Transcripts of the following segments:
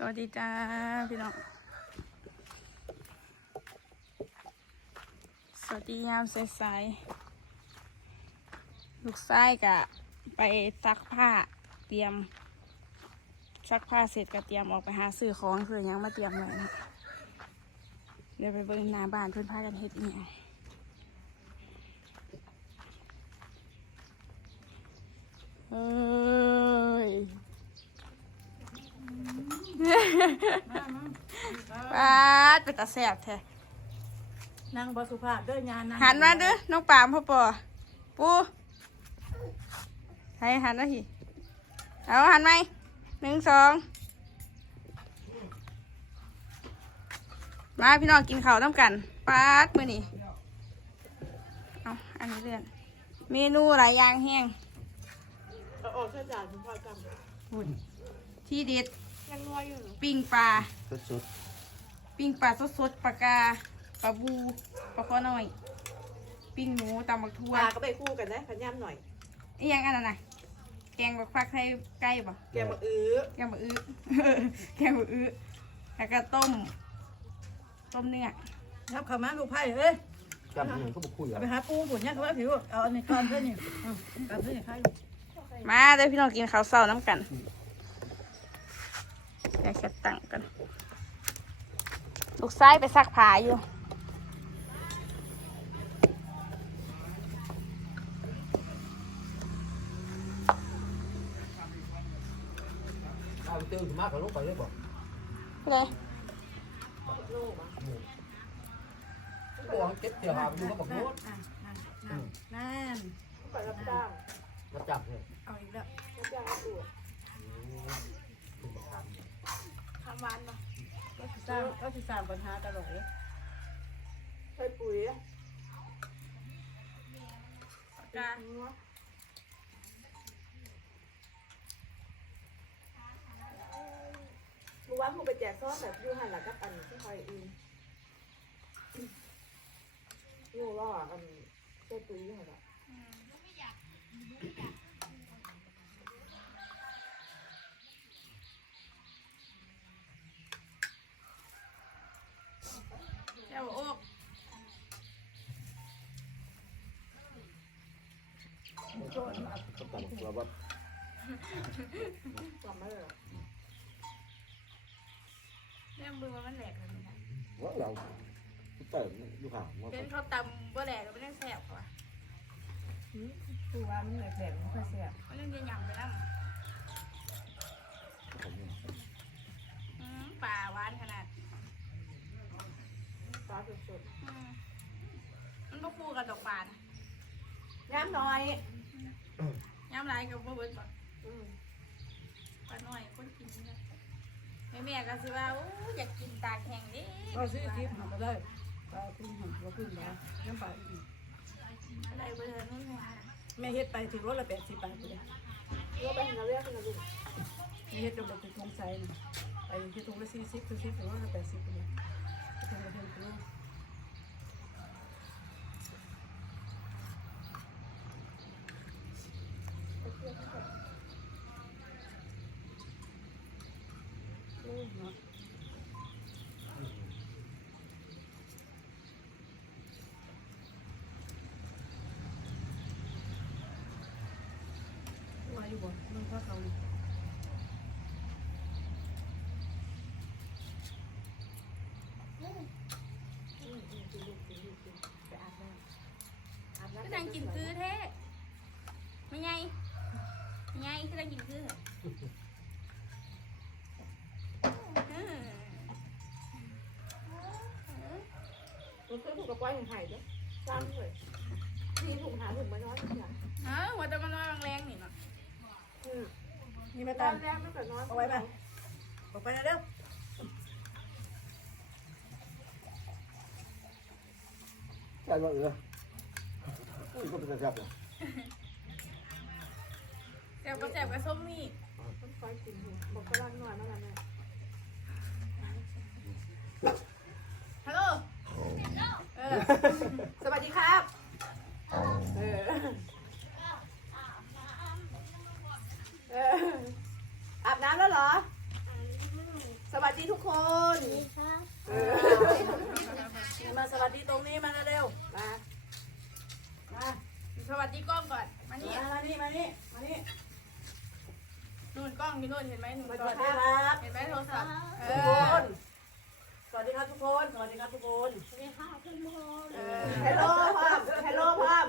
สวัสดีจ้าพี่น้อง สวัสดียามสายๆลูกชายกะ ไปซักผ้าเตรียมซักผ้าเสร็จก็เตรียมออกไปหาซื้อของซื้อยังมาเตรียมไว้นะเดี๋ยวไปเบิ่งหน้าบ้านเพื่อนพากันเฮ็ดเนี่ยงเอ้ย ปาดเป็นตาแสบแท้นางบสุภาพเด้อยานางหันมาเด้อน้องปามพ่อปอปูให้หันมาทีเอาหันไหมหนึ่งสองมาพี่น้องกินข้าวน้ำกันปาดมือนี่เอาอันนี้เลื่อนเมนูหลายอย่างแห้งเอาออกเส้นจานคุณพ่อกำหุ่นที่เด็ด ยังนัวอยู่ปิ้งปลา สุดปิ้งปลาสดๆปลากาปลาบูปลาข้อน้อย ปิ้งหมูตำบักทั่วปลาก็ไปคู่กันนะขันย่ำหน่อยอีหยังอันนั้นน่ะแกงบักฟักไทยไก่บ่แกมาอื้อแกงบักอื้อแกงบักอื้อแล้วก็ต้ม ต้มเนื้อครับขามาลูกไผ่เอ้ยๆจำยังก็บอกคุยเอาอะไปหาปูผุนเนี่ยเขาว่าผิวเอาอันนี้ก้อนเพื่อนนี่อืมก้อนเพื่อนนี่ใครมาเด้อพี่น้องกินข้าวเช้าน้ำกัน อยากจะตั้งกันลูกชายไปซักผ้าอยู่เอาไปตื่นมากกว่าลูกไปเลยบอกเลยบอกเก็บเสียหาไปดูก็บอกโน้ตนั่นนั่นไปรับจ้างมาจับเนี่ยเอาอีกแล้ว รับจ้างเอาตัวทำวันมาก็สิสร้างก็สิสร้างปัญหาตลอดเลยใส่ปุ๋ยอะจ้ารู้ว่าผู้ไปแจกซอสแบบยูหันหลักกับอันที่คอยอินยูว่าอันใส่ปุ๋ยเหรอ เจ้าโอ๊ก ตัดเราแบบจำไม่ได้หรอเรื่องมือมันแหลกเลยนะว่าเราเติมอยู่ห่างว่าเป็นข้าวตำบ่แหลกมันเรื่องแสบกว่าคือว่ามันแหลกๆไม่ค่อยเสียบมันเรื่องจะยำไปแล้วอืมป่าหวานขนาดฟ้าสดอืมมันบ่คู่กับดอกปลานะๆย้ำหน่อย ย้ำไรกับบ่เบิดบ่อืมปลาน้อยคนกินนี่ยแม่แม่ก็สิว่าอู้อยากกินตากแห้งเดิเราซื้อทิพย์หามาได้ปลาพึ่งหันปลาพึ่งแล้วน้ำปลาอีกอะไรเบอร์นู้นเนี่แม่เฮ็ดไปถึงรถละแปดสิบบาทเลยรถไปเราเรียกกันนะลูกแม่เฮ็ดจนเป็นทงไซน์ไปที่ทงละสี่สิบสี่สิบถึงรถละแปดสิบเลยทงละเท่าไหร่โอ้ยเนาะ มา อยู่บ่มันก็เขาก็นั่งกินคือแท้ไม่ไงไม่ไงก็นั่งกินคือมันเคยถูกกระป๋อยของไผ่จ้ะซ้ำเลยที่ถูกหาถุงมาน้อยเนิดหน่อยเออว่าแต่มันน้อยบางแรงนี่เนาะ นี่มาตามแรกไม่เกิดน้อยเอาไว้ป่ะออกไปแล้วเด้อใช่ว่าเออก็เป็นจับเลยแซ่บก็แซ่บกับส้มนี่ต้องคอยกินบอกกำลังหน่อยนั่นแหละแม่ รงนี้มาเร็วมา มาสวัสดีกล้องก่อน มานี่ มานี่ มานี่ มานี่นู่นกล้องมีนู่นเห็นไหมหนูสวัสดีครับเห็นไหมโทรศัพท์ทุกคนสวัสดีครับทุกคน สวัสดีครับทุกคนสวัสดีค่ะทุกคนเฮลโลพอมเฮลโลพอม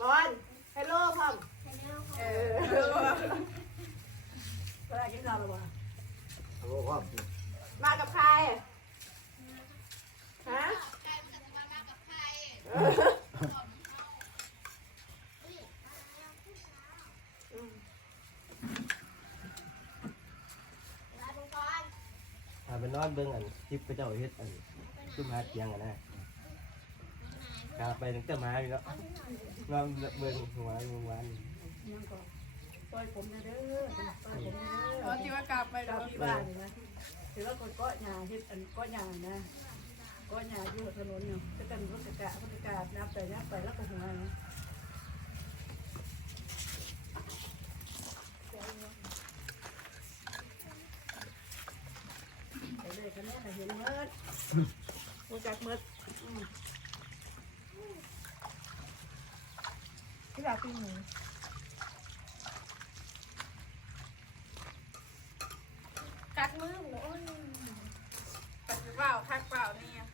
บอลเฮลโลพอมเฮลโลก็ได้กินข้าวแล้ววะเฮลโลพอมากับใคราเป็นเบิ่งอันคลิปพระเจ้าเฮ็ดอันขึ้นมาเตียงอะนะกาไปถึงเจ้ามาอยู่แล้วนอนเบิ่งหัวหัววันยังก่อนปล่อยผมนะเด้อปล่อยผมนะเด้อตอนที่ว่ากลับไปเราเราที่บ้านนะถือว่าคนกาะหญ้าเฮ็ดอันกาะหญ้านะกาะหญ้าอยู่ถนนเนี่ยจะเป็นรถกระรถกระนับไปนับไปแล้วก็หัวนะไปเลยคะแนนเห็นเมิดรู้จักเมิด ที่แบบปีหนูกัดมือโอ้ยกัดเปล่าคักเปล่าเนี่ย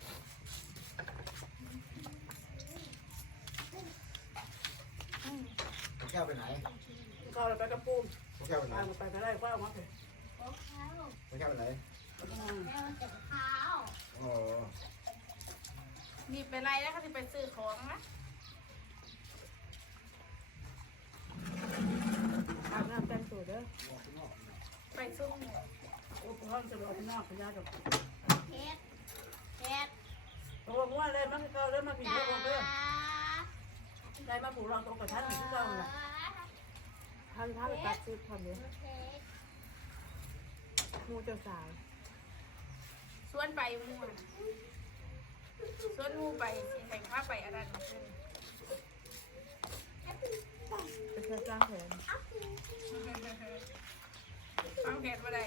แก้วไปไหนเข้าเราไปกระปุมแก้วไปไหนตามไปก็ได้ก็เอามาเถอะแก้วไปไหนข้าว อ๋อมีเป็นไรแล้วเขาจะไปซื้อของนะ อาบน้ำแต่งตัวเด้อ ไปซุ่มโอ้พ่อจะรอพี่น้องพี่น้ากับเพชรเพชรตัวง่วงเลยมันเก่าเลยมาผีจ้าเรื่องเรื่องได้มาผูกรองตรงกับท่านที่เก่าน่ะท่านท่านตัดซื้อทำเนี้ยมูเจ้าสาวสวนไปม่วนสวนมูไปสิแข่ข้าไปอะไรนั่นขึ้น ไปเชิญจ้างแผน ฟังเพจมาได้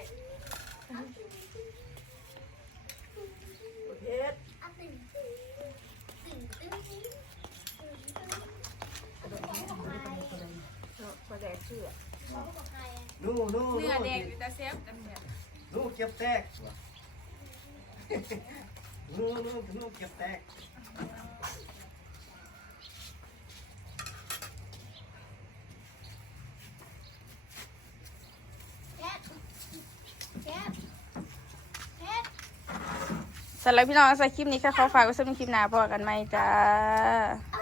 ประเทศตึงตึงตึงตึงประแดกเชื่อเขาบอกใครนู่นนู่นเนื้อแดงอยู่แต่เซฟจำเนี่ยนู่นเก็บแตกนู่นนู่นนู่นเก็บแตก เพชรเพชรเพชร สำหรับพี่น้องสำหรับคลิปนี้แค่ขอฝากไว้สำหรับคลิปหน้าพอกันไหมจ้า